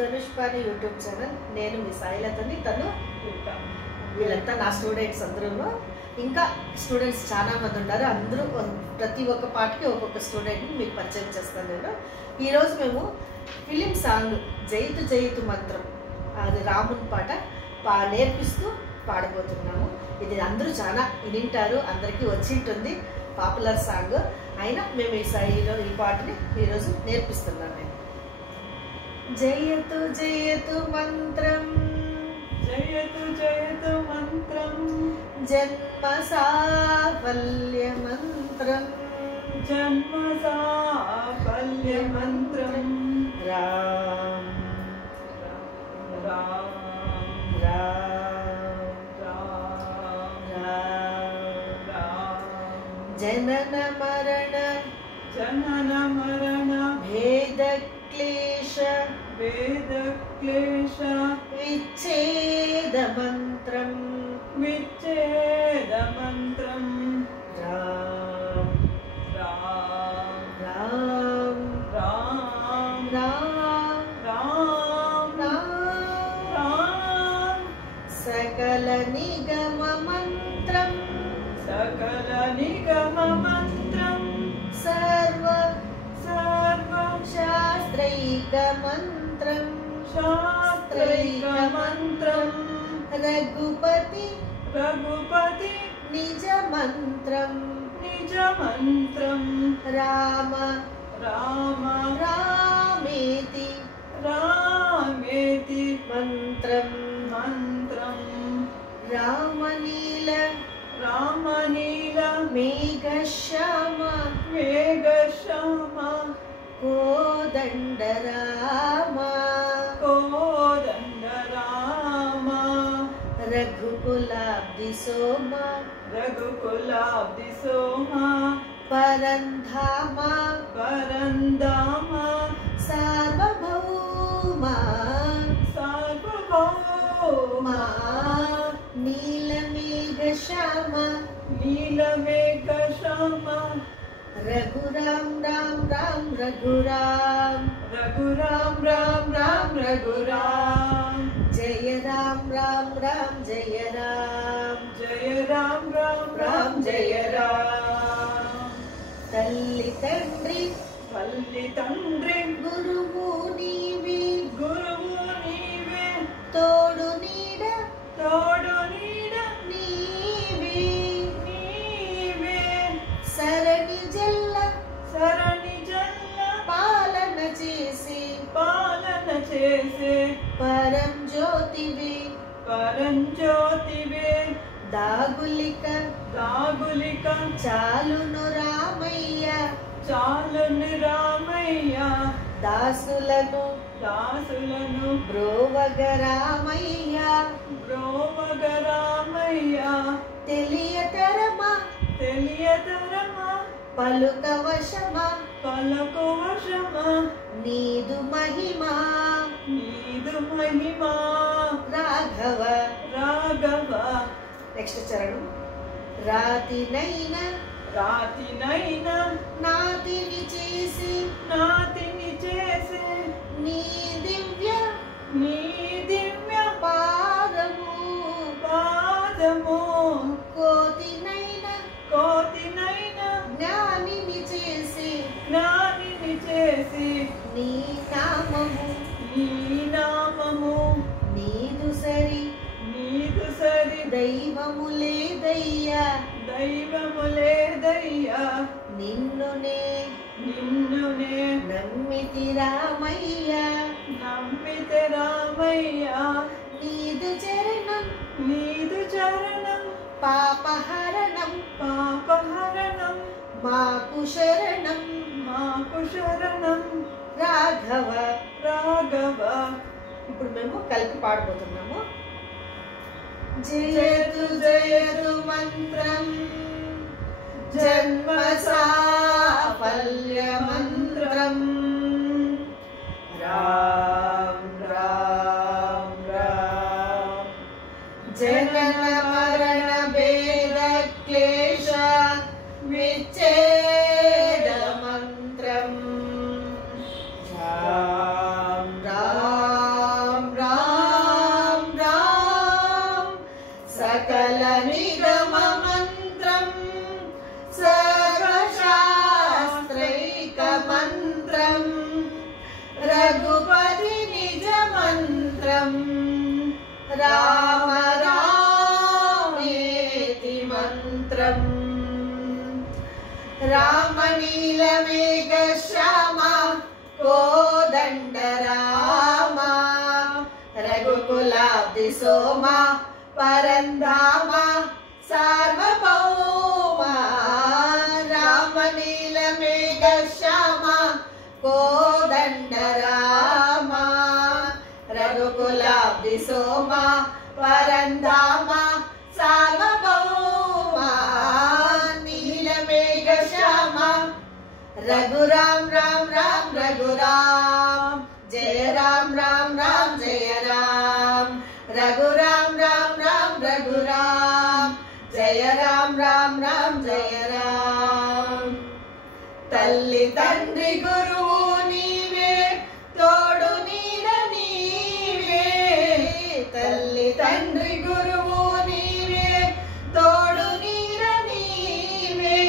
ధనుష్పాని YouTube channel. నేను మీ సాయిలతని, తను వీళ్ళంతా నా స్టూడెంట్స్. అందరూ ఇంకా స్టూడెంట్స్ చాలా మంది ఉన్నారు. అందరూ ప్రతి ఒక్క పాటకి ఒక్కొక్క స్టూడెంట్ని మీకు పరిచయం చేస్తాను నేను. ఈరోజు మేము ఫిలిం సాంగ్ జయితు జయితు మంత్రం, అది రాముని పాట నేర్పిస్తూ పాడబోతున్నాము. ఇది అందరూ చాలా వింటారు, అందరికీ వచ్చి ఉంటుంది, పాపులర్ సాంగ్. అయినా మేము ఈ పాటని ఈరోజు నేర్పిస్తున్నాను నేను. జయతు జయతు మంత్రం, జయతు జయతు మంత్రం, జన్మ సాఫల్య మంత్రం, జన్మ సాఫల్య మంత్రం, రామ్ రామ్ రామ్ రామ్ రామ్ రామ్, జనన మరణ జనన మరణ భేద క్లేశ వేద క్లేశ విచ్ఛేద మంత్రం, విచ్ఛేద మంత్రం, రామ్ రామ్ రామ్ రామ్ రామ్ రామ్ రామ్ రామ్, సకల నిగమ మంత్రం, సకల నిగమ మంత్రం, సర్వ సర్వ శాస్త్రైక మంత్రం, శాస్త్రైక మంత్రం, రఘుపతి రఘుపతి నిజ మంత్రం, నిజ మంత్రం, రామ రామ రామేతి రామేతి మంత్రం, మంత్రం, రామనీల రామనీల మేఘశ్యామ మేఘశ్యామ కోదండ రామ, కోదండ రామ, రఘుకులాబ్ది సోమ రఘుకులాబ్ది సోమ, పరంధామ పరంధామ, సార్వభౌమ సార్వభౌమ, నీలమేఘశ్యామ నీలమేఘశ్యామ, రఘురామ్ రామ్ రామ్ రఘురామ్, రఘురామ్ రామ్ రామ్ రఘురామ్, జయ రామ్ రామ్ రామ్ జయ రామ్, జయ రామ్ రామ్ రామ్ జయ రామ్, తల్లి తండ్రి తల్లి తండ్రి గురువు నీవే, గురువు నీవే, తోడు నీడ తోడు నీడ నీవే, నీవే, సరణి జల్ల సరణి జల్ల పాలన చేసి, పాలన చేసే పరం జ్యోతివే, పరంజ్యోతివే, దాగులిక దాగులిక చాలును రామయ్య, చాలుని రామయ్య, దాసులను దాసులను బ్రోవగ రామయ్య, బ్రోవగ రామయ్య, తెలియతరమా తెలియతరమా పలుక వశమా, పలకు వశమా, నీదు మహిమా నీదు మహిమా, రాఘవ. రాఘవ. నెక్స్ట్ చరణం. రాతినైనా రాతినైనా నాతిని చేసి, నాతిని చేసే నీ దివ్య నీ దివ్య పాదము, పాదము, కోతినైనా కోతినైనా జ్ఞానిని చేసి, జ్ఞానిని చేసి, నీ నామము నీ నామము నీదు సరి, నీదు సరి, దైవము లేదయ్యా, దైవము లేదయ్యా, నిన్నునే నిన్నునే నమ్మితి రామయ్య, నమ్మితే రామయ్య, నీదు చరణం నీదు చరణం పాపహరణం, పాపహరణం, మాకు శరణం, మాకు శరణం, రాఘవ. రాఘవ. ఇప్పుడు మేము కలిపి పాడబోతున్నాము. జయతు జయతు మంత్రం, జన్మ సాఫల్య మంత్రం, రామ్ రామ్ రామ్, జనన మరణ భేద క్లేశ విచ్ఛేద మంత్రం, రామ్ రామ్ మంత్రం రామ రామేతి మంత్రం రామ నీలమేఘ శ్యామ కోదండ రామ రఘుకులాబ్ధి సోమ పరంధామ సార్వభౌమ రామ నీలమేఘ శ్యామ కోదండ రామ రఘుకులాబ్ధి సోమ పరంధామ సార్వభౌమ నీలమేఘ శ్యామ రఘురామ్ రామ్ రామ్ రఘురామ్ జయ రామ్ రామ్ రామ్ జయ రామ్ రఘురామ్ రామ్ రామ్ రఘురామ్ జయ రామ్ రామ్ రామ్ జయ రామ్ తల్లి తండ్రి గురువు నీవే తోడు నీడ నీవే తల్లి తండ్రి గురువు నీవే తోడు నీడ నీవే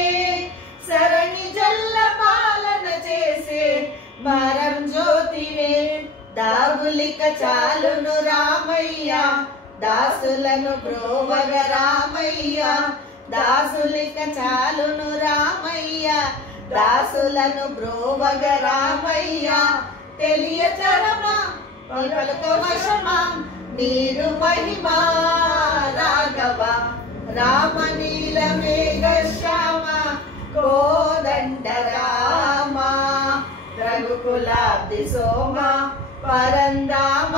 సరణి జల్ల పాలన చేసే భారం జ్యోతివే దాగులిక చాలును రామయ్య దాసులను బ్రోవగ రామయ్య దాసులిక చాలును రామయ్య దాసులను బ్రోవగ రామయ్య తెలియచరమా పలుకో వశమా నీరు మహిమా రాఘవ రామ నీలమేఘ శ్యామ కోదండ రామ రఘుకులాబ్ధి సోమ పరంధామ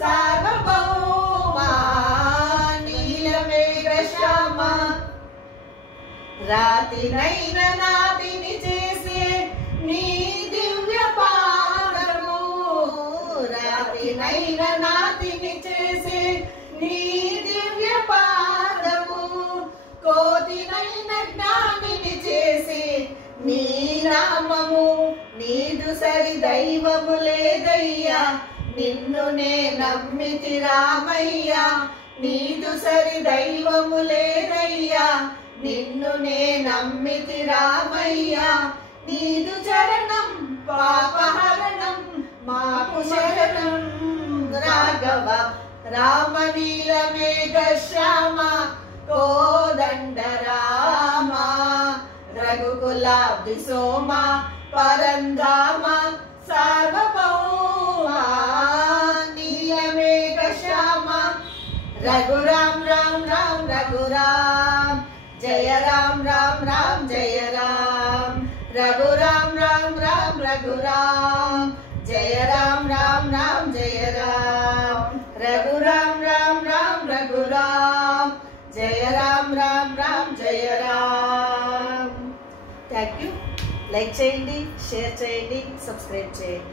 సార్వభౌమ నీలమేఘ శ్యామ రాతినైన నాతిని చేసే నీ దివ్య పాదము రాతినైన నాతిని చేసే నీ దివ్య పాదము కోటినైన జ్ఞానిని చేసే నీ నామము నీదు సరి దైవము లేదయ్యా నిన్ను నే నమ్మితి రామయ్య నీదు సరి దైవము లేదయ్యా నిన్ను నే నమ్మితి రామయ్య నీదు చరణం పాపహరణం మాకు శరణం రాఘవ రామ నీలమేఘ శ్యామ కోదండ రామ రఘుకులాబ్ధి సోమ పరంధామ సార్వభౌమ నీలమేఘ శ్యామ రఘురామ్ రామ్ రామ్ రఘురామ్ జయ రామ్ రామ్ రామ్ జయ రామ్ రఘురామ్ రామ్ రామ్ రఘురామ్ జయ రామ్ రామ్ రామ్ జయ రామ్ రఘురామ్ రామ్ రామ్ రఘురామ్ జయ రామ్ రామ్ రామ్ జయ రామ్ థ్యాంక్ యూ లైక్ చేయండి షేర్ చేయండి సబ్స్క్రైబ్ చేయండి